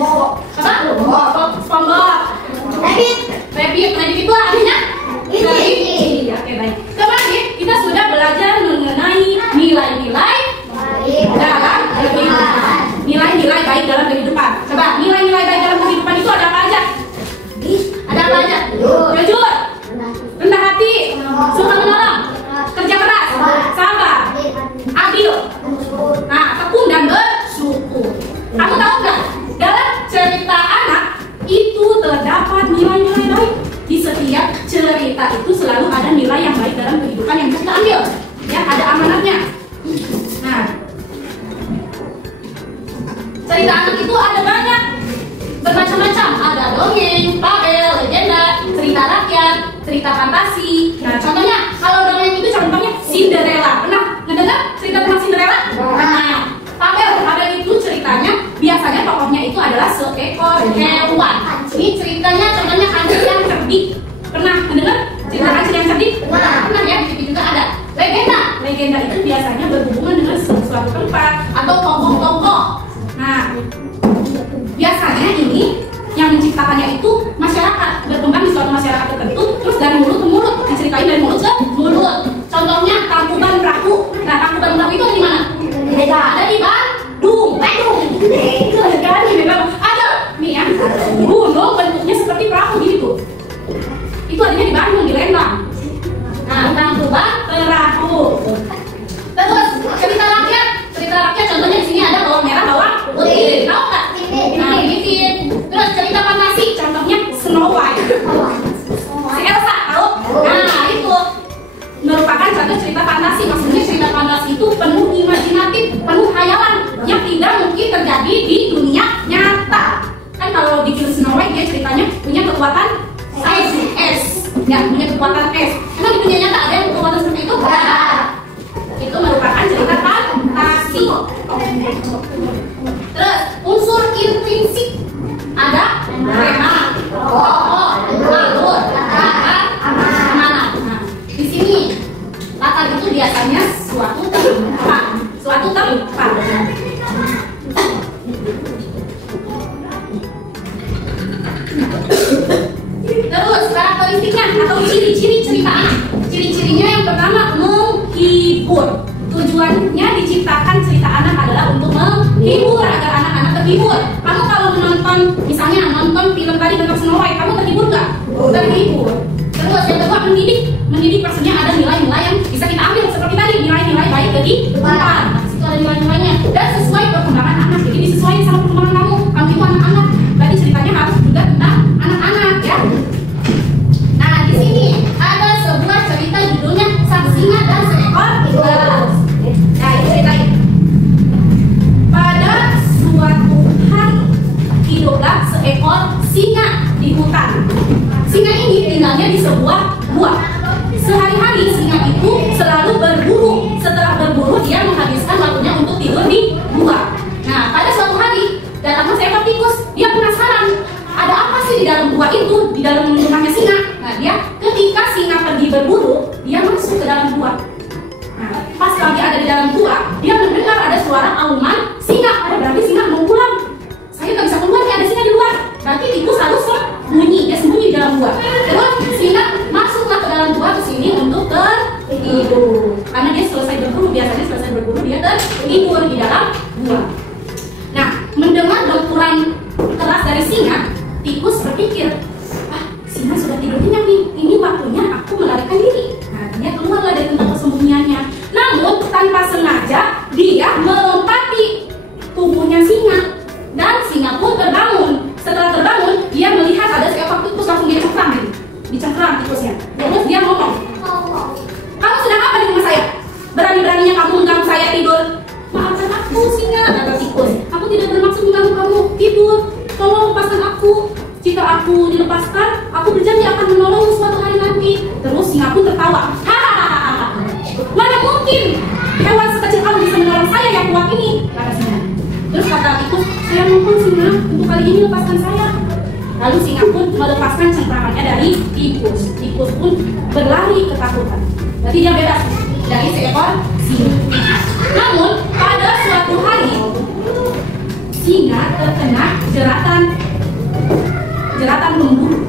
Apa? SpongeBob. Rabbit itu artinya? Iya, oke baik. Kemarin kita sudah belajar mengenai nilai-nilai dalam kehidupan. Nilai-nilai baik dalam kehidupan. Coba, nilai-nilai baik dalam kehidupan itu ada apa aja? Ada apa aja? Jujur, rendah hati, suka menolong, kerja keras, sabar, adil, nah tekun dan bersyukur. Kamu tahu nggak? Dalam cerita anak itu terdapat nilai-nilai baik. Di setiap cerita itu selalu ada nilai yang baik dalam kehidupan yang kita ambil. Ya, ada amanatnya. Nah, cerita anak itu ada banyak, bermacam-macam. Ada dongeng, fabel, legenda, cerita rakyat, cerita fantasi. Nah, contohnya kalau dongeng itu contohnya Cinderella. Pernah ngedengar cerita tentang Cinderella? Nah, fabel itu ceritanya biasanya tokohnya itu adalah seekor hewan. Ini ceritanya contohnya anjing yang cerdik. Pernah mendengar cerita anjing yang cerdik? Pernah ya, di TV juga ada. Legenda itu biasanya berhubungan dengan suatu tempat atau tokoh-tokoh. Nah, biasanya ini yang menciptakannya itu masyarakat, berkembang di suatu masyarakat tertentu, terus dari mulut ke mulut, diceritain dari mulut ke mulut. Contohnya Tangkuban Perahu. Nah, Tangkuban Perahu itu ada di mana? Ada di Bandung. Kan ada nih ya, gunung bentuknya seperti perahu gitu. Itu adanya di Bandung, di Lembang. Nah, Tangkuban Perahu. Terus cerita rakyat contohnya di sini ada bawang merah, bawang putih. Tahu nggak? Nah, ini. Terus cerita fantasi contohnya Snow White. Si Elsa tahu? Nah, itu merupakan contoh cerita fantasi. Maksudnya cerita fantasi itu penuh imajinatif, penuh khayalan yang tidak mungkin terjadi di dunia nyata. Kan kalau di film Snow White dia ceritanya punya kekuatan es. Ya, punya kekuatan es. Emang di dunia nyata ada yang kekuatan seperti itu? Itu merupakan cerita fantasi. Terus unsur intrinsik ada preman, tokoh, alur, latar, amanat. Nah, di sini latar itu biasanya suatu tempat. Terus karakteristiknya atau ciri-ciri cerita anak. Ciri-cirinya yang pertama menghibur. Tujuannya diciptakan cerita anak adalah untuk menghibur agar anak-anak terhibur. Kamu kalau menonton, misalnya nonton film tadi tentang Snow White, kamu terhibur nggak? Terhibur. Terus yang kedua mendidik. Mendidik maksudnya ada nilai-nilai yang bisa kita ambil seperti tadi nilai-nilai baik kehidupan. Nah, situ ada nilai-nilainya dan sesuai perkembangan anak. Jadi disesuaikan sama perkembangan kamu. Kamu itu anak-anak. Berarti ceritanya harus juga tentang anak-anak ya. Nah, di sini ada sebuah cerita judulnya Sang Singa dan Seekor Tikus. Nah, ini ceritanya. Pada suatu hari hiduplah seekor singa di hutan. Singa ini tinggalnya di sebuah gua. Sehari-hari singa itu selalu berburu. Setelah berburu dia menghabiskan waktunya untuk tidur di gua. Nah, pada suatu hari datanglah seekor tikus. Dia penasaran, ada apa sih di dalam gua itu, di dalam rumahnya singa. Nah, dia ketika singa pergi berburu, dia masuk ke dalam gua. Nah, pas lagi ada di dalam gua, dia mendengar ada suara auman singa. Berarti singa mau pulang. Saya nggak bisa keluar nih, ada singa di luar. Berarti tikus harus sembunyi, dia sembunyi di dalam gua. Terus singa masuklah ke dalam gua ke sini untuk tertidur. Karena dia selesai berburu, biasanya selesai berburu dia tertidur di dalam gua. Nah, mendengar benturan keras dari singa, tikus berpikir, singa sudah tidur kenyang nih, ini waktunya aku melarikan diri. Nah, dia keluarlah dari tempat persembunyiannya. Namun tanpa sengaja dia melompati tubuhnya singa dan singa pun terbangun. Setelah terbangun, dia melihat ada seekor tikus langsung dicengkram tikusnya. Terus dia ngomong, kamu sedang apa di rumah saya? Berani-beraninya kamu mengganggu saya tidur. Maafkan aku singa, kata tikus. Aku tidak bermaksud mengganggu kamu tidur. Tolong lepaskan aku. Jika aku dilepaskan, aku berjanji akan menolongmu suatu hari nanti. Terus singa pun tertawa. Hahaha. Mana mungkin hewan sekecil kamu bisa menolong saya yang kuat ini, kata singa. Terus kata tikus, saya mohon singa, untuk kali ini lepaskan saya. Lalu singa pun melepaskan cengkramannya dari tikus. Tikus pun berlari ketakutan. Berarti dia bebas dari seekor singa. Namun pada suatu hari singa terkena jeratan pembunuh.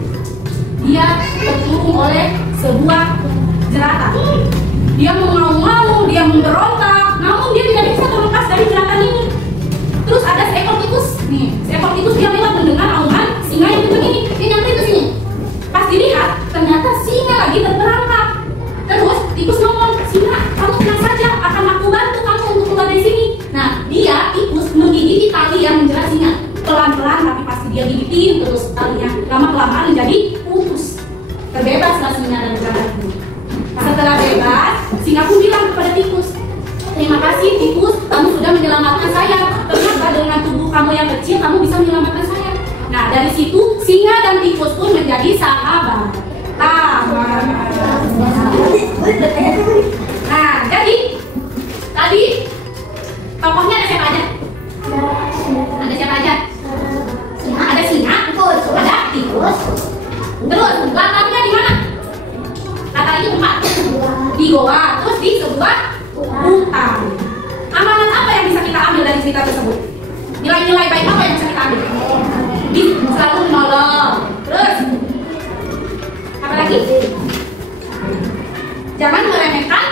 Dia terkurung oleh sebuah jeratan. Dia mengaum-ngaum, dia memberontak, namun dia tidak bisa terlepas dari jeratan ini. Terus ada seekor tikus nih, seekor tikus dia lewat mendengar auman singa yang kencang ini, dia nyamperin ke sini. Pas dilihat, ternyata singa lagi terperangkap. Terus tikus ngomong, "Singa, kamu tenang saja, akan aku bantu kamu untuk keluar dari sini." Nah, dia tikus menggigiti tali yang menjerat singa. Pelan-pelan tapi pasti dia gigitin terus talinya. Lama-kelamaan menjadi putus. Terbebaslah singa dan jeratan itu. Setelah bebas, singa pun bilang kepada tikus, "Terima kasih tikus, kamu sudah menyelamatkan saya. Ternyata dengan tubuh kamu yang kecil, kamu bisa menyelamatkan saya." Nah, dari situ singa dan tikus pun menjadi sahabat. Nah, jadi tadi tokohnya ada siapa aja? Ada siapa aja? Ada singa, ada tikus. Terus latarnya di mana? Latar itu tempat di goa, terus di sebuah hutan. Amanat apa yang bisa kita ambil dari cerita tersebut? Nilai-nilai baik apa yang bisa kita ambil? Selalu menolong. Terus apa lagi? Jangan meremehkan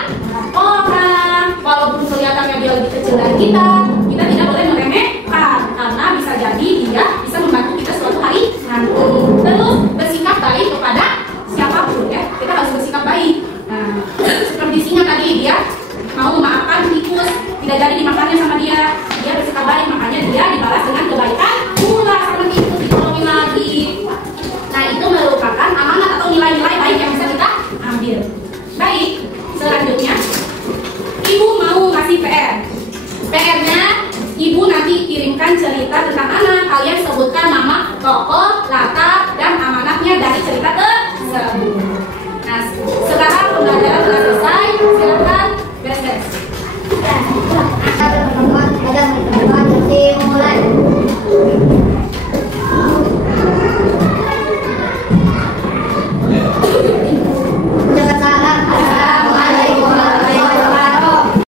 orang. Walaupun kelihatannya dia lebih kecil dari kita tidak boleh meremehkan, karena bisa jadi dia bisa membantu kita suatu hari nanti. Terus bersikap baik kepada siapapun ya. Kita harus bersikap baik. Nah, seperti singa tadi, dia mau memaafkan tikus, tidak jadi dimakannya sama dia. Dia bersikap baik, makanya dia dibalas dengan kebaikan pula sama tikus, ditolongin lagi. Nah, itu merupakan amanat atau nilai-nilai baik yang bisa kita ambil. Baik, selanjutnya ibu mau ngasih PR. PR-nya ibu nanti kirimkan cerita tentang anak. Kalian sebutkan nama, tokoh, latar, dan amanatnya dari cerita tersebut. Nah, sekarang pembelajaran telah selesai. Silakan beres-beres.